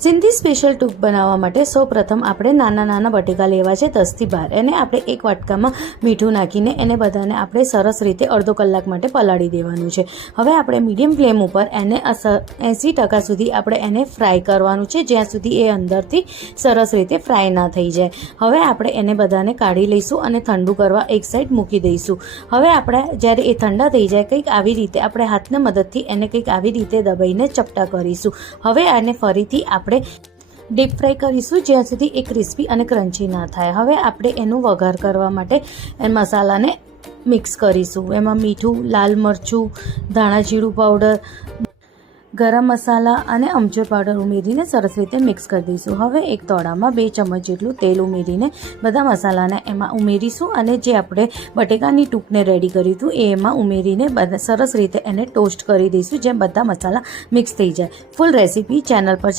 Sindhi special ટૂક બનાવવા માટે સૌપ્રથમ આપણે નાના નાના બટેકા લેવા છે 10 થી 12. એને આપણે એક વાટકામાં મીઠું નાખીને એને બધાને આપણે સરસ રીતે અડધો કલાક માટે પલાળી દેવાનું છે. હવે આપણે મીડિયમ ફ્લેમ ઉપર એને 80% સુધી આપણે એને ફ્રાય કરવાનું છે, જ્યાં સુધી એ અંદરથી સરસ રીતે ફ્રાય ના થઈ જાય. હવે આપણે એને બધાને કાઢી લઈશું અને ઠંડુ કરવા એક સાઈડ મૂકી દઈશું. હવે આપણે જ્યારે એ ઠંડા થઈ જાય કંઈક આવી રીતે આપણે હાથની મદદથી એને કંઈક આવી રીતે દબાઈને ચપટા કરીશું. હવે આને ફરીથી આપણે ડીપ ફ્રાય કરીશું, જ્યાં સુધી એ ક્રિસ્પી અને ક્રન્ચી ના થાય. હવે આપણે એનું વઘાર કરવા માટે મસાલાને મિક્સ કરીશું. એમાં મીઠું, લાલ મરચું, ધાણા જીરું પાવડર, ગરમ મસાલા અને અમચૂર પાવડર ઉમેરીને સરસ રીતે મિક્સ કરી દઈશું. હવે એક તોડામાં 2 ચમચ જેટલું તેલ ઉમેરીને બધા મસાલાને એમાં ઉમેરીશું અને જે આપણે બટેકાની ટૂકને રેડી કર્યું હતું એ એમાં ઉમેરીને સરસ રીતે એને ટોસ્ટ કરી દઈશું, જેમ બધા મસાલા મિક્સ થઈ જાય. ફૂલ રેસીપી ચેનલ પર